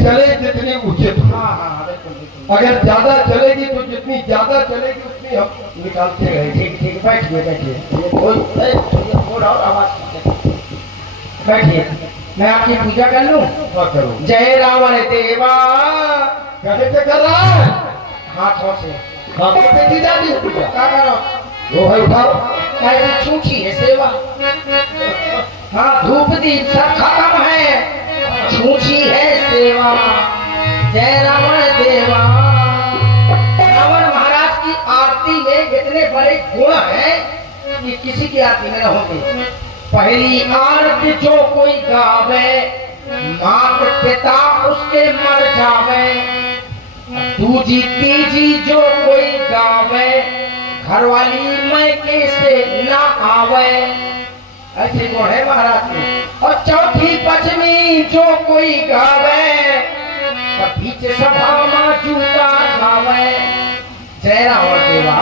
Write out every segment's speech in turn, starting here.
चले जितनी उचित हो। हाँ हाँ बिल्कुल बिल्कुल। अगर ज्यादा चलेगी तो जितनी ज्यादा चलेगी उतनी हम निकालते रहेंगे। ठीक ठीक, बैठिए बैठिए। थोड़ा और आवाज बैठिए। मैं आपकी पूजा कर लूं? हाँ करो। जय रावण देवा। गले से कर रहा है हाथों से। हाँ कैसे की जाती है पूजा? क्या करो? वो है उठाओ। कैसे छूछी है सेवा। हाँ धूप दीप सब खत्म है, छूछी है सेवा। जय रावण देवा। रावण महाराज की आरती में इतने बड़े गुण हैं कि किसी की आरती में न होंगे। पहली आरती जो कोई गावे, मात पिता उसके मर जावे। दूजी तीजी जो कोई गावे, घरवाली मैके से ना आवे। ऐसे गुण है महाराज के। और चौथी पंचमी जो कोई गावे, बीच सभा में जूता खावे। जय रावण देवा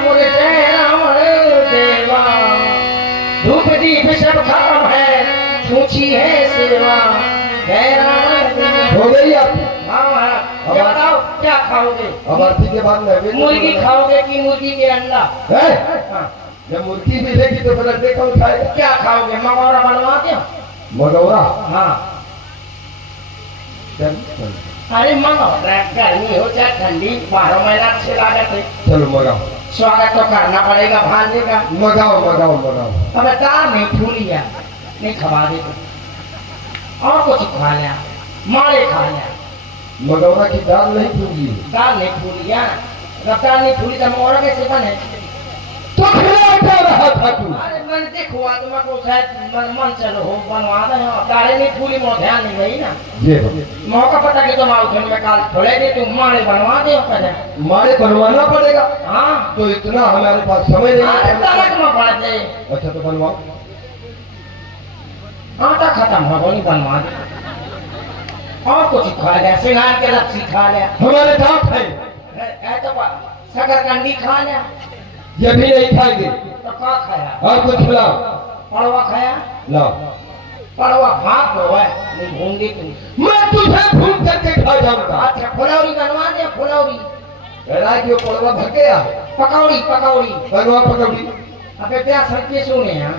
मोरे जय रावण देवा। धूप दीप सब खत्म है, छूछी है सेवा। जय रावण देवा। हो गई आप? हाँ महाराज। क्या बताओ क्या खाओगे? अब आरती के बाद नैवेद्य मुर्गी खाओगे कि मुर्गी के अंडा? है? हाँ। जब मुर्गी मिलेगी तो फिर अंडे कौन खाएगा? क्या खाओगे? मगौरा बनवा दो। मगौरा? हाँ। चल अरे मगौरा गर्मी हो चाहे ठंडी 12 महीना अच्छे लागत है। चलो मगाओ। स्वागत तो करना पड़ेगा भांजे का। मगाओ मगाओ मगाओ। अब दाल नहीं फूलिया नहीं खवा दे और कुछ खा लिया, मारे खा लिया। मगौरा की दाल नहीं फूली। दाल नहीं फूलिया, जब दाल नहीं फूली तो मगौरा कैसे बने? तो खिला क्या रहा था तू? अरे मैंने देखो आत्मा को शायद मन चलो हो बनवा दे। दालें नहीं फूली मोर ध्यान नहीं गई ना। ये मौका पता कि तुम आओ में काल थोड़े दे तुम मारे बनवा दे पहले। मारे बनवाना पड़ेगा। हाँ तो इतना हमारे पास समय नहीं अरे है। तलक में पड़ जाए। अच्छा तो बनवाओ। आटा खत्म हो गई बनवा दे। और कुछ खा लिया, सिंगार के लच्छी खा लिया। हमारे दांत है ऐ तो शकरकंदी खा लिया। ये भी नहीं खाएंगे। तो क्या खाया? और कुछ खिलाओ। पड़वा खाया? लाओ। पड़वा भात हो है नहीं भूंगी तुम। मैं तुझे भून करके खा जाऊंगा। अच्छा फुलौरी बनवा दे फुलौरी। कह कि वो पड़वा भग गया। पकौड़ी पकौड़ी। बनवा पकौड़ी। अबे प्यास रखिए सुने यहाँ।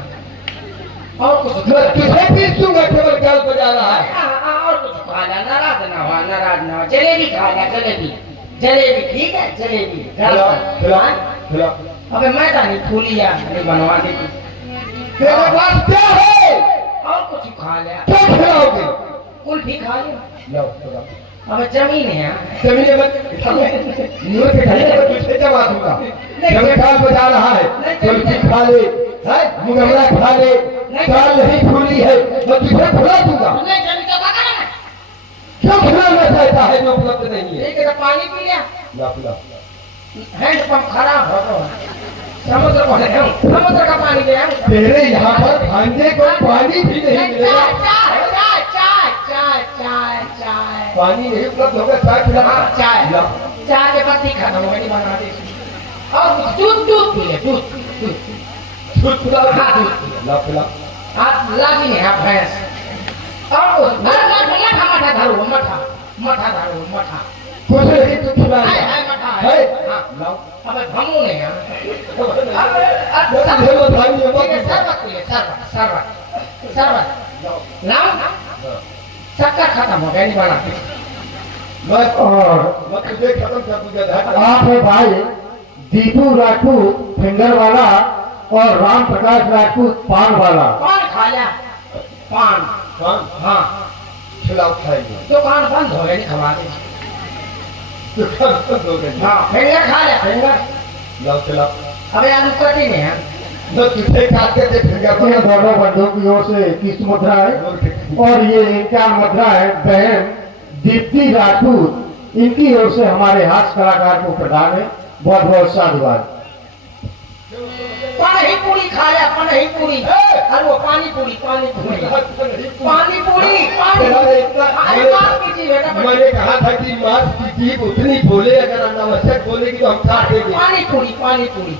और कुछ मैं तुझे पीसूंगा केवल गाल बजा रहा है। और कुछ खा लिया, नाराज ना हुआ नाराज ना हुआ। जलेबी खा लिया जलेबी। जलेबी ठीक है जलेबी। खिलाओ खिलाओ खिलाओ। अबे मैदा नहीं फूलिया नहीं बनवा दे। तेरे पास क्या है? और कुछ खा लिया। क्या खिलाओगे? कुल्फी खा लिया। लाओ खिलाओ। अबे जमीन है जमीन मुंह के ढलने पर तुझे जमा दूंगा। जब गाल बजा रहा है कुल्फी खा ले, मुगमरा खा ले, दाल नहीं फूली है मैं तुझे खिला दूंगा। नहीं जमीन का पका ना। क्यों खिलाना चाहता है जो उपलब्ध नहीं है? ठीक है तो पानी पी लिया। ला पिला। हैंडपंप खराब हो गया। समुद्र को ले आऊं, समुद्र का पानी ले आऊं। तेरे यहाँ पर भांजे को पानी भी नहीं मिलेगा। चाय चाय चाय चाय चाय चाय। पानी नहीं उपलब्ध होगा। चाय पिला। हाँ, चाय ला। चाय के पत्ती खत्म हो गई बना दे। और कुछ दूध दूध पी ले दूध दूध। दूध पिला। हाँ दूध पी ले। ला पिला। आप लागी नहीं आप भैंस। और कुछ मठा मठा धरो मठा मठा धरो मठा। कुछ नहीं तू खिला। मठा है। हाँ लाओ। अबे भमू नहीं है। शरबत पी ले शरबत शरबत शरबत। लाओ शक्कर खत्म हो गई बना। मैं तुझे खत्म कर दूंगा। आप है भाई दीपू राजपूत फिंगर वाला और राम प्रकाश राजपूत पान वाला। पान खा लिया पान। पान हाँ खिलाओ खाएंगे। दुकान बंद हो गई खवा दे। दुकान बंद हो गई। हाँ फिंगर खा लिया फिंगर। लाओ खिलाओ। अबे आलू कटी नहीं है। मैं तुझे काट के ये फिंगर दोनों बंधुओं की ओर से 21 मुद्रा है और ये इनका मुद्रा है बहन दीप्ति राजपूत। इनकी ओर से हमारे हास्य कलाकार को प्रदान है। बहुत बहुत साधुवाद। पानी पूरी खा लिया पानी पूरी। अरे वो पानी पूरी पानी पूरी पानी पूरी पानी। अरे माफ कीजिए बेटा। मैंने कहा था कि मांस की जीभ उतनी बोले, अगर अनावश्यक बोलेगी तो हम काट देंगे। पानी पूरी पानी पूरी।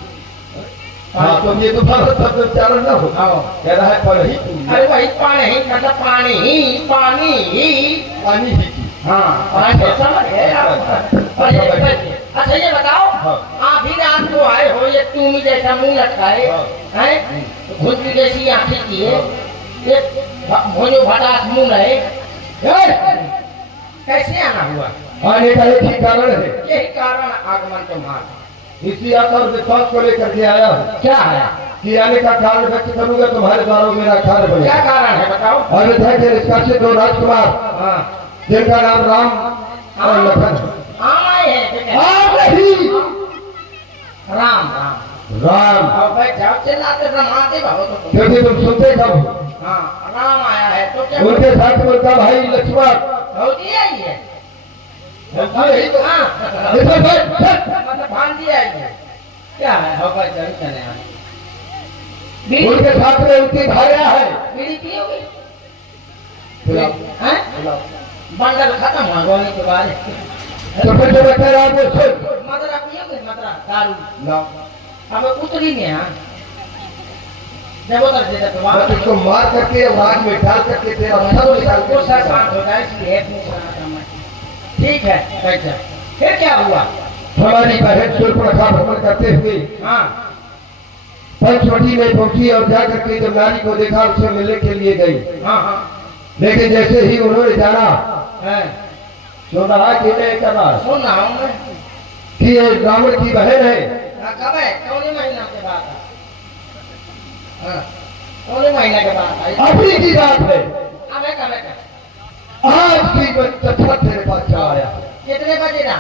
हाँ तो ये तो भारत शब्द उच्चारण न हो। कह रहा है पर ही पूरी। अरे वही पानी ही मतलब पानी ही पानी ही पानी ही की। हाँ समझ गए आप। और अच्छा ये बताओ, आप ही रात को आए हो, ये तुम जैसा मुंह लटकाए हैं, घुंटू जैसी आंखें की है, ये भोजो भटास मुंह रहे, कैसे आना हुआ? आने का एक ही कारण है, यही कारण आगमन तुम्हारा। इसी आशा और विश्वास को लेकर के आया हूँ क्या है? कि आने का कारण व्यक्त करूंगा, तुम्हारे द्वारा मेरा कार्य बनेगा। क्या कारण है बताओ? अयोध्या के निष्कासित दो राजकुमार हाँ जिनका नाम राम और लखन है। आम आए हैं राम नहीं, राम राम राम, और बैठ जाओ, चिल्लाते रमाते बहुत हो तुम। क्योंकि तुम सुनते कब हो। हाँ राम आया है तो क्या उनके साथ उनका भाई लक्ष्मण। भौजी आई है? यही तो। हाँ इधर बैठ, बैठ। मतलब भांजी आई है। क्या है? हो गए चल चले आए। उनके साथ में उनकी भार्या है। बीड़ी पियोगे? पिलाओ, हैं? पिलाओ। बंडल खत्म हो गोली के बाद। तो फिर जो मैं कह रहा हूँ वो सुन। मदरा पियोगे? मदरा दारू लाओ। अब उतरी नहीं हाँ, जब उतर देता तो मैं तुझको मार करके आग में डाल करके तेरा सब निकाल वो सर के शांत हो जाए, इसलिए पूछ रहा था मैं। ठीक है बैठ जा। फिर क्या हुआ? हमारी बहन शूर्पणखा भ्रमण करते हुए हाँ पंचवटी में पहुंची और जाकर के जब नारी को देखा उससे मिलने के लिए गई, हाँ हाँ लेकिन जैसे ही उन्होंने जाना, है, सुन रहा कि नहीं कर रहा सुन रहा हूँ मैं। कि ये रावण की बहन है। हाँ, कब है? कौन महीना के बाद है? हाँ, कौन महीना के बाद है? अभी की बात है, अब है कब है? आज की मैं तथा तेरे पास चला आया। कितने बजे ना?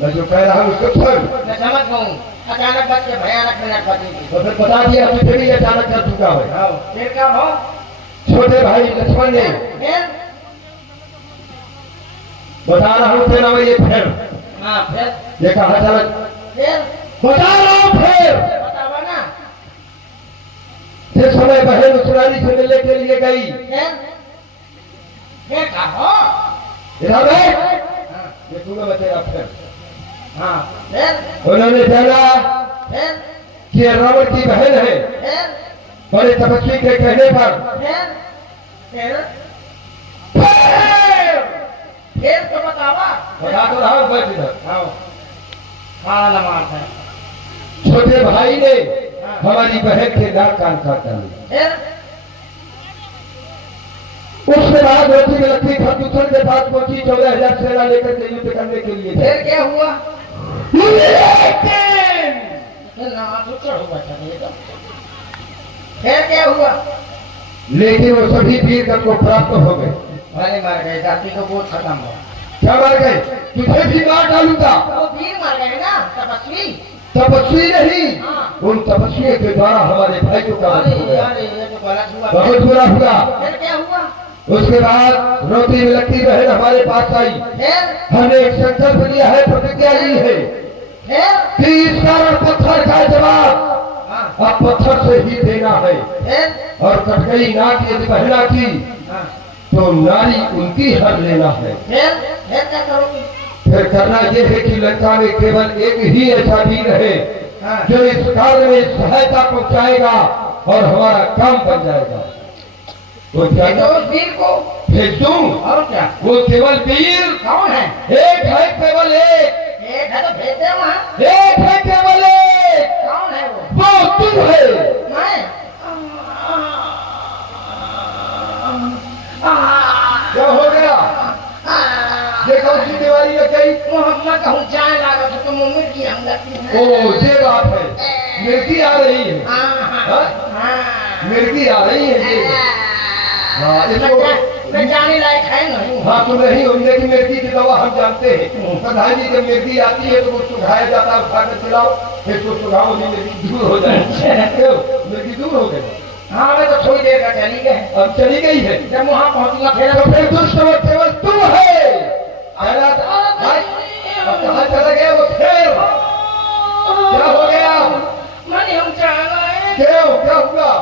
मैं जो कह रहा हूँ उसको सुन। मैं समझ गई। अचानक बच के भयानक मिनट बची थी। तो फिर बता दिया तुझे भी अचानक कर चुका है। हाँ, फिर क्या हो? छोटे भाई लक्ष्मण ने फिर? बता रहा हूँ तेरा ये फिर हाँ फिर? ये कहा चल फिर? बता रहा हूँ फिर। बतावा ना। जिस समय बहन उस रानी से मिलने के लिए गई, फिर क्या हो? इधर देख, हाँ, देखूंगा मैं तेरा फिर। हाँ, फिर? उन्होंने जाना फिर? कि ये रावण की बहन है। फिर? बड़े तपस्वी के कहने पर फिर? फिर? फिर फिर तो बतावा। बता तो रहा हूँ बस इधर। आओ, खाना मारता है। छोटे भाई ने हमारी बहन के नाक कान काट डाले। फिर? उसके बाद रोटी में लगती खरदूषण के पास पहुंची, 14,000 सेना लेकर के युद्ध करने के लिए फिर क्या हुआ? लेकिन फिर नाम तो चढ़ हुआ था ये तो। फिर क्या हुआ? लेकिन वो सभी वीरगण को प्राप्त हो गए। भले मर गए, जाति को बहुत खत्म हुआ। क्या मर गए? तुझे भी मार डालूंगा। वो वीर मर गए ना, तपस्वी। तपस्वी नहीं, हाँ। उन तपस्वियों के द्वारा हमारे भाइयों का वध हो गया। अरे ये तो गलत हुआ। बहुत बुरा हुआ। फिर क्या हुआ? उसके बाद रोटी में लगती बहन हमारे पास आई। फिर? हमने एक संकल्प लिया है, प्रतिज्ञा ली है फिर? कि इस कारण पत्थर का जवाब हाँ। अब पत्थर से ही देना है। फिर? और कट गई नाक यदि बहना की हाँ। तो नारी उनकी हर लेना है। फिर क्या करोगे? फिर करना यह है कि लंका में केवल एक ही ऐसा वीर है हाँ। जो इस कार्य में सहायता पहुंचाएगा और हमारा काम बन जाएगा। तो क्या ये तो उस वीर को भेज दूं? और क्या? वो केवल वीर कौन है? एक है, केवल एक। एक है तो भेज दे वहाँ। एक है, केवल एक। कौन है वो? वो तुम है। मैं? क्या हो गया? ये कौन सी बीमारी लग गई? मोहम्मद कहूँ जाए लागा तो तुम उम्मीद की हम लगती है। ओ ये बात है, मिर्गी आ रही है। मिर्गी आ रही है ये। हाँ, इसको मैं जाने लायक है नहीं। हाँ तुम नहीं हो, लेकिन मिर्गी की दवा हम जानते हैं। प्रधान जी जब मिर्गी आती है तो वो सुखाया जाता है, उठा कर पिलाओ, फिर तो सुखाओ, मिर्गी दूर हो जाए। क्यों? मिर्गी दूर हो गई। हाँ मैं तो थोड़ी देर का चली गए। अब चली गई है। जब वहाँ पहुँचूंगा फिर तो फिर दुष्ट वो केवल तुम है। अब कहाँ चला गया वो? फिर क्या हो गया? मैंने हम चाहना है। क्यों? क्या हुआ?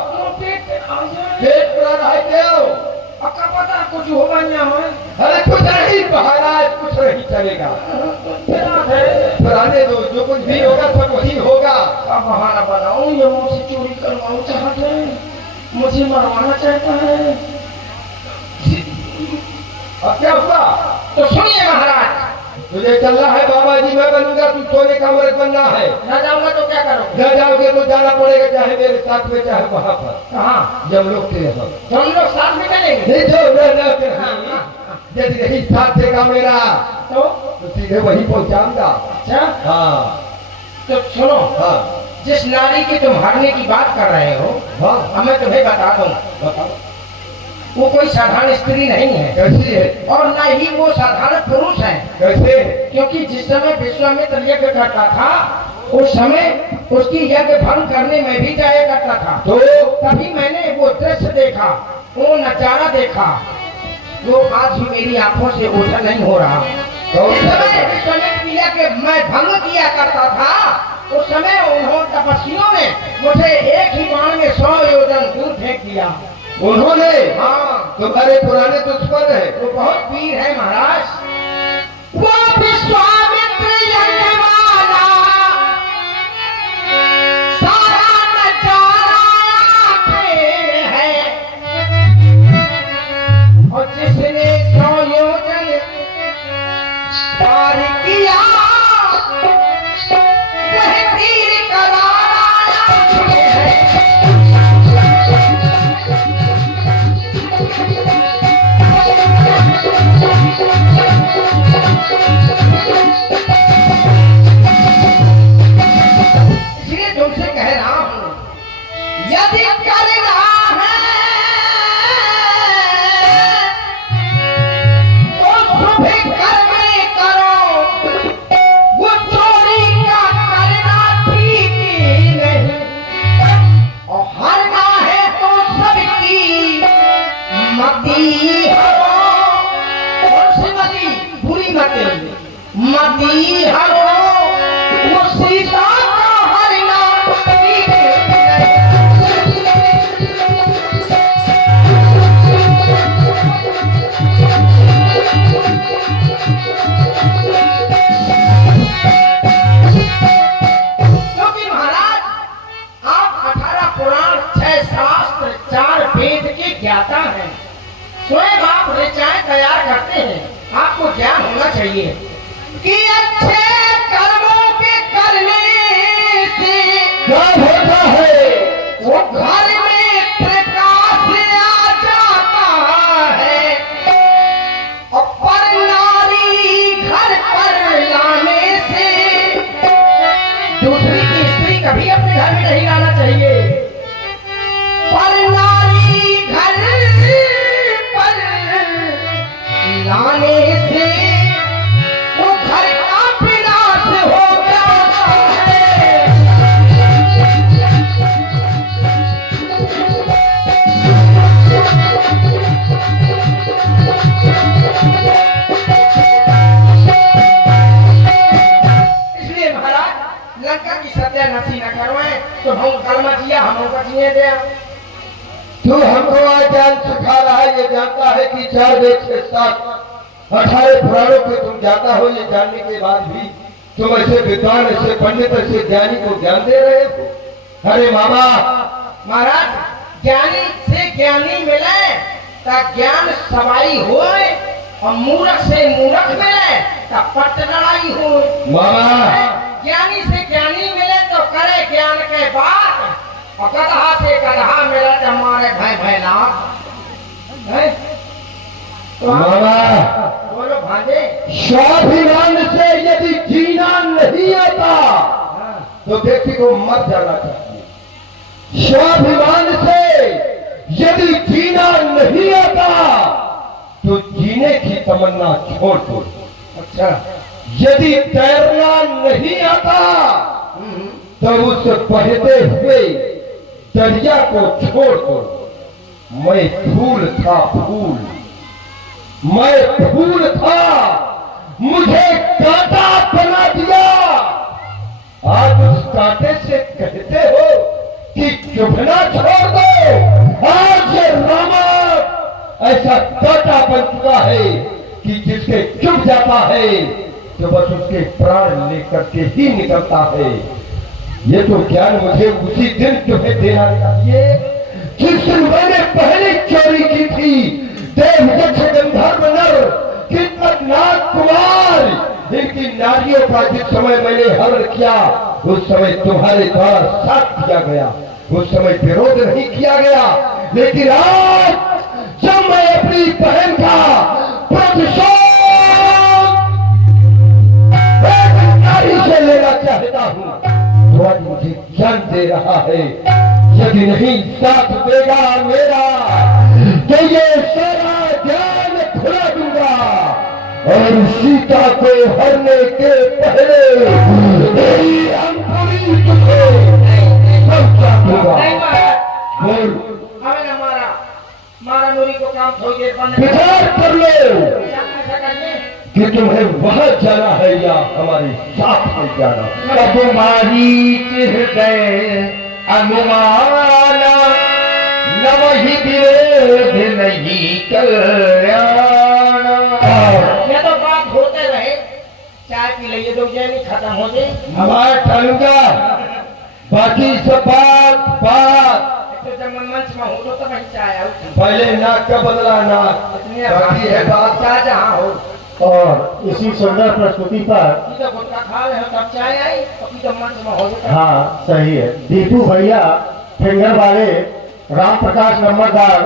पेट आ जाए। पेट पुरा रहा है? क्यों? पक्का पता कुछ होगा ना हो। अरे कुछ नहीं, महाराज कुछ नहीं चलेगा। फिर आने दो, जो कुछ भी होगा सब वही होगा। क्या बहाना बनाऊं? ये मुझसे चोरी करवाऊं चाहते हैं, मुझे मरवाना चाहता है। अब क्या हुआ? तो सुनिए महाराज, तुझे चलना है बाबा जी, मैं बनूंगा, तू सोने का अमृत बनना है। न जाऊंगा तो क्या करोगे? न जाओगे तो जाना पड़ेगा, चाहे मेरे साथ में चाहे वहां पर। कहाँ? जब लोग थे हम तो हम लोग साथ में चलेंगे। नहीं जो यदि यही साथ देगा मेरा तो सीधे वही पहुंचाऊंगा। अच्छा, हाँ तो सुनो, हाँ जिस नारी की तुम हारने की बात कर रहे हो, हाँ अब मैं तुम्हें बता दूं, बताओ वो कोई साधारण स्त्री नहीं है कैसी है? और न ही वो साधारण पुरुष है। कैसे? क्योंकि जिस समय विश्वामित्र यज्ञ करता था, उस समय उसकी यज्ञ भंग करने में भी जाया करता था। तो तभी मैंने वो दृश्य देखा, वो नजारा देखा, जो आज भी मेरी आंखों से ओझल नहीं हो रहा। कौन जिस सा? समय विश्वामित्र की यज्ञ मैं भंग किया करता था, उस समय उन्होंने तपस्वियों ने मुझे एक ही बाण में 100 योजन दूर फेंक दिया। उन्होंने? हाँ, तुम्हारे पुराने दुश्मन है। वो बहुत वीर है महाराज। वो विश्वामित्र यज्ञ वाला सारा नजारा आंखें है, और जिसने 100 योजन पार किया वह तीर करारा आंखें है। इसलिए तुमसे कह रहा हूं, यदि करना है तो शुभ कर्म करो, वो चोरी का करना ठीक नहीं, और हरना है तो सबकी मती हरो। कौन सी मती? बुरी मती, मती हरो, वो सीता का हरना ठीक नहीं। क्योंकि महाराज आप 18 पुराण, 6 शास्त्र, 4 वेद के ज्ञाता हैं, स्वयं आप ऋचाएं तैयार करते हैं, आपको ज्ञान होना चाहिए कि अच्छे कर्मों के करने से क्या होता है? वो घर में प्रकाश आ जाता है, और पर नारी घर पर लाने से दूसरी की स्त्री कभी अपने घर में नहीं लाना चाहिए। पर नारी घर पर लाने से वो घर का विनाश हो जाता है। इसलिए महाराज लंका की सत्यानाशी न करवाएं, तो हम कलमा किया, हम उनका जिए दे। तू हमको आज ज्ञान सिखा रहा है, ये जानता है कि 4 वेद के साथ 18 पुराणों को तुम जानता हो, ये जानने के बाद भी तुम ऐसे विद्वान, ऐसे पंडित, ऐसे ज्ञानी को ज्ञान दे रहे हो। अरे मामा, महाराज ज्ञानी से ज्ञानी मिले तो ज्ञान सवाई होए, और मूर्ख से मूर्ख मिले तो पट लड़ाई हो। मामा ज्ञानी से ज्ञानी मिले तो करे ज्ञान के बाद, और गधा से गधा मिले तो हमारे भाई भैला। तो मामा, बोलो भांजे, स्वाभिमान से यदि जीना नहीं आता तो व्यक्ति को मर जाना चाहिए। स्वाभिमान से यदि जीना नहीं आता तो जीने की तमन्ना छोड़ दो। अच्छा, यदि तैरना नहीं आता तो उस बहते हुए दरिया को छोड़ दो। मैं फूल था, फूल, मैं फूल था, मुझे कांटा बना दिया। आज उस कांटे से कहते हो कि चुभना छोड़ दो। आज ये रामा ऐसा कांटा बन चुका है कि जिसके चुभ जाता है तो बस उसके प्राण लेकर के ही निकलता है। ये तो ज्ञान मुझे उसी दिन तुम्हें देना चाहिए जिस दिन मैंने पहली चोरी की थी, देव यक्ष गंधर्व नर कितमत नाग कुमार इनकी नारियों का जिस समय मैंने हरण किया उस समय तुम्हारे द्वारा साथ दिया गया, उस समय विरोध नहीं किया गया। लेकिन आज जब मैं अपनी बहन का प्रतिशोध एक नारी से लेना चाहता हूँ तो आज मुझे ज्ञान दे रहा है, यदि नहीं साथ देगा मेरा तो ये सारा ज्ञान खुला दूंगा और सीता को हरने के पहले मेरी अंकुरी तुझे समझा दूंगा। बोल हमें ना मारा नूरी को काम थोड़ी देर बनने विचार कर लो ऐसा करने कि तुम्हें वहां जाना है या हमारे साथ में जाना। अब मारीच हृदय अनुमाना न वही विरोध नहीं कल्याण। ये तो बात होते रहे, चाय पी लीजिए तो ये नहीं खत्म हो जाए। हमारा टालूंगा बाकी सब बात तो जब मैं मंच में हूँ तो वहीं चाय आऊँ। पहले नाक का बदला नाक इतनी बाकी है बात। चाय जहाँ हो और इसी सुंदर प्रस्तुति पर अभी तो गुटखा खा रहे हो तब चाय आई, अभी तो मंच में हो जाता। हाँ सही है, दीपू भैया फिंगर वाले राम प्रकाश नंबरदार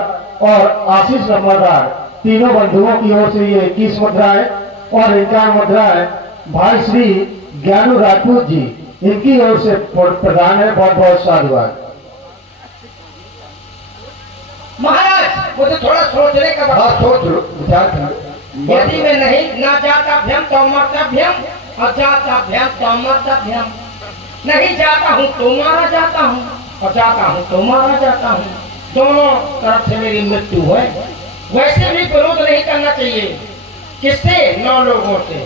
और आशीष नंबरदार तीनों बंधुओं की ओर से ये 21 मुद्राएं और 51 मुद्राएं भाई श्री ज्ञानू राजपूत जी इनकी ओर से प्रदान है। बहुत बहुत साधुवाद। महाराज मुझे थोड़ा सोचने का हाँ वक्त, सोच लो विचार कर लो। यदि मैं नहीं ना जाताभ्यम तो मर्तभ्यम और जाताभ्यम तो मर्तभ्यम, नहीं जाता हूँ तो मारा जाता हूँ और जाता हूँ तो मारा जाता हूँ, दोनों तरफ से मेरी मृत्यु है। वैसे भी विरोध नहीं करना चाहिए। किससे? 9 लोगों से।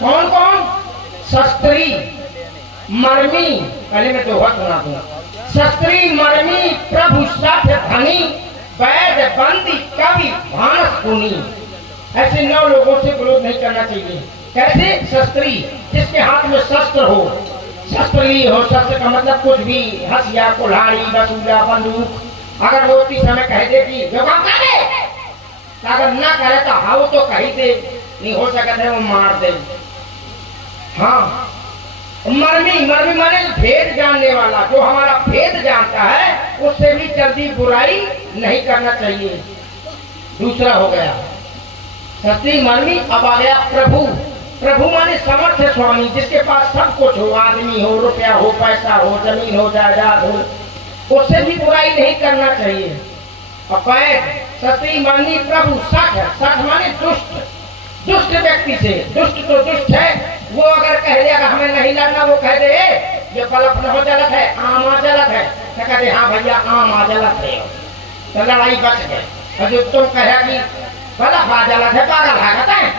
कौन कौन? शस्त्री मर्मी, पहले मैं दोहा सुना दूंगा। शस्त्री मर्मी प्रभु साथ धनी वैद बंदी कवि भानस गुनी, ऐसे 9 लोगों से विरोध नहीं करना चाहिए। कैसे? शस्त्री जिसके हाथ में शस्त्र हो, शस्त्र ली हो, शस्त्र का मतलब कुछ भी, हथियार, कुल्हाड़ी, बसूला, बंदूक, अगर वो उसी समय कह दे कि जो काम कर दे, अगर ना करे तो हाँ तो कही दे, नहीं हो सकता है वो मार दे। हाँ, मर्मी माने भेद जानने वाला, जो हमारा भेद जानता है उससे भी जल्दी बुराई नहीं करना चाहिए। दूसरा हो गया शस्त्री मर्मी। अब आ गया प्रभु माने समर्थ स्वामी, जिसके पास सब कुछ हो, आदमी हो, रुपया हो, पैसा हो, जमीन हो, जायदाद हो, उससे भी बुराई नहीं करना चाहिए। और शस्त्री मर्मी प्रभु सठ माने दुष्ट व्यक्ति से, दुष्ट तो दुष्ट है, वो अगर कह देगा हमें नहीं लड़ना, वो कह दे ये पलप न हो जलत है, आम आ जलत है, तो कहते हाँ भैया आम आ जलत है, तो लड़ाई बच गए। और जो तुम कहे कि पलप आ जलत है, पागल है कहते हैं,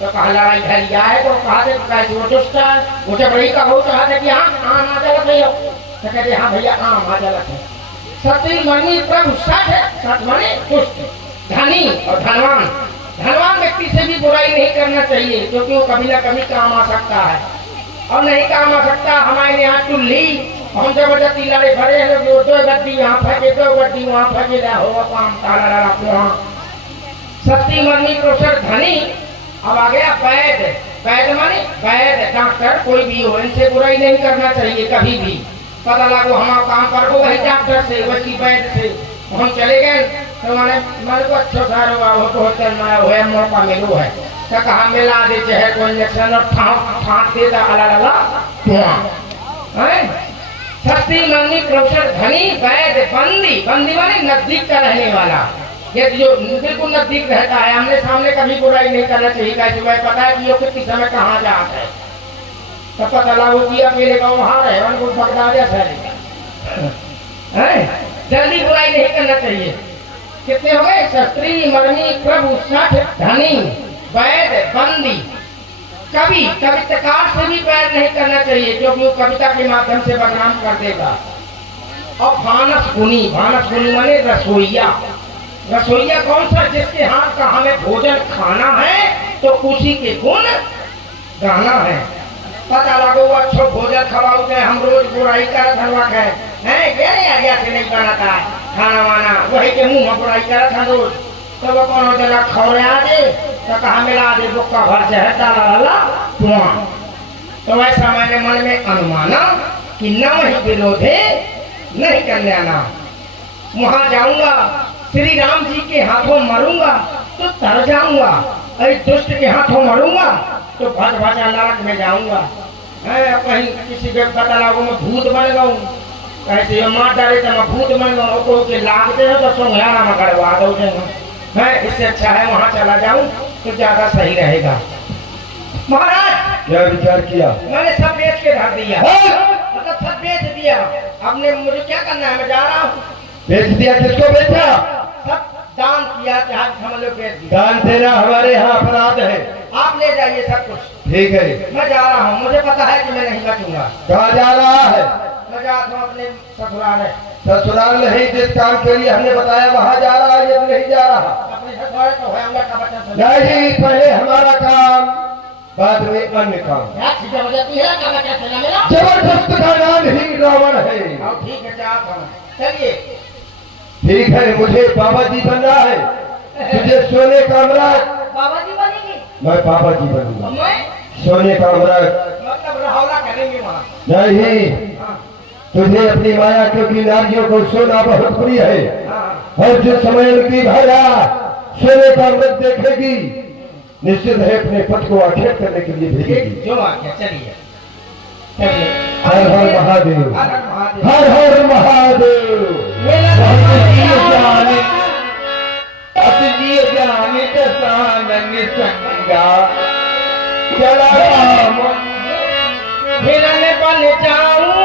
तो कहा लड़ाई झलिया है, तो कहा दे कैसे वो दुष्ट है, वो जब बड़ी का हो कहा दे कि हाँ आम आ जलत है, तो कहते हाँ भैया आम आ जलत है। सती मणि प्रभु सठ माने दुष्ट, धनी और धनवान व्यक्ति से भी बुराई नहीं करना चाहिए, क्योंकि वो कभी ना कभी काम आ सकता है, और नहीं काम आ सकता। हमारे यहाँ चुल्ली हम जबरदस्ती लड़े भरे हैं, 2 गड्डी यहाँ फेंके, 2 गड्डी वहाँ फेंके, हो काम ताला लड़ा। सती मरनी प्रोफेसर धनी। अब आ गया वैद माने वैद डॉक्टर, कोई भी हो, इनसे बुराई नहीं करना चाहिए कभी भी। पता लगो हम काम करो वही डॉक्टर से, वही वैद से, हम चले गए तो मेरे को अच्छा सारा हो तो चलना है, मौका मिलो है, तो कहा मिला दे चाहे कोई इंजेक्शन और फाँक दे शक्ति मनी प्रोफेसर धनी वैद बंदी माने नजदीक का रहने वाला, ये जो बिल्कुल नजदीक रहता है, हमने सामने कभी बुराई नहीं करना चाहिए। कैसे भाई पता है कि ये किस समय कहाँ जाता है, तब पता लागू किया मेरे गाँव हार है, उनको पकड़ा जैसा जल्दी बुराई नहीं करना चाहिए। कितने हो गए? शस्त्री मरनी प्रभु सठ धनी वैद बंदी कवि, कविताकार से भी पैर नहीं करना चाहिए, क्योंकि वो कविता के माध्यम से बदनाम कर देगा। और भानस गुनी माने रसोईया कौन सा? जिसके हाथ का हमें भोजन खाना है तो उसी के गुण गाना है। पता लगो वो अच्छा भोजन खवाऊ थे, हम रोज बुराई कर धनवा है क्या नहीं आज्ञा से नहीं बनाता खाना वाना, वही के मुंह में बुराई कर था रोज, तो वो कौन होते ना खौरे आ दे तो कहा मिला दे बुक्का भर से है डाला धुआं। तो वैसा मैंने मन में अनुमाना कि न ही विरोधे नहीं कल्याणा। वहां जाऊंगा श्री राम जी के हाथों मरूंगा तो तर जाऊंगा, अरे दुष्ट के हाथों मरूंगा तो भज भजा नरक में जाऊंगा। कहीं किसी के पता लागू मैं भूत बन गऊँ, कैसे ये मार डाले तो मैं भूत बन गऊँ, को के लागते हैं तो सुंघाना में गड़वा दो मैं। इससे अच्छा है वहां चला जाऊं तो ज्यादा सही रहेगा। महाराज क्या विचार किया? मैंने सब बेच के धर दिया, मतलब सब बेच दिया। अब ने मुझे क्या करना है, मैं जा रहा हूँ। बेच दिया? किसको बेचा? सब दान किया, चाहे समझ लो बेच दिया। दान देना हमारे यहाँ अपराध है। आप ले जाइए सब कुछ। ठीक है, मैं जा रहा हूँ, मुझे पता है कि मैं नहीं बचूंगा। कहाँ जा रहा है? मैं जाता हूँ अपने ससुराल है। ससुराल नहीं, जिस काम के लिए हमने बताया वहाँ जा रहा है, ये तो नहीं जा रहा। अपने ससुराल तो है उनका का बच्चा नहीं, पहले हमारा काम, बाद में अन्य काम। जबरदस्त का नाम ही रावण है। ठीक है, चलिए। ठीक है, मुझे बाबा जी बनना है, तुझे सोने का अमृत। बाबा जी बनेंगे? मैं बाबा जी बनूंगा, मैं सोने का अमृत मतलब रहौला करेंगे वहाँ। नहीं, हाँ, तुझे अपनी माया क्योंकि नारियों को सोना बहुत प्रिय है, हाँ। और जो समय उनकी भाया सोने का अमृत देखेगी निश्चित है अपने पथ को आखेट करने के लिए भेजेगी। जो आ गया, चलिए चलिए। हर हर महादेव, हर हर महादेव। हर हर महादेव। जाने दसानंग संगा चला राम हिरन बन जाऊं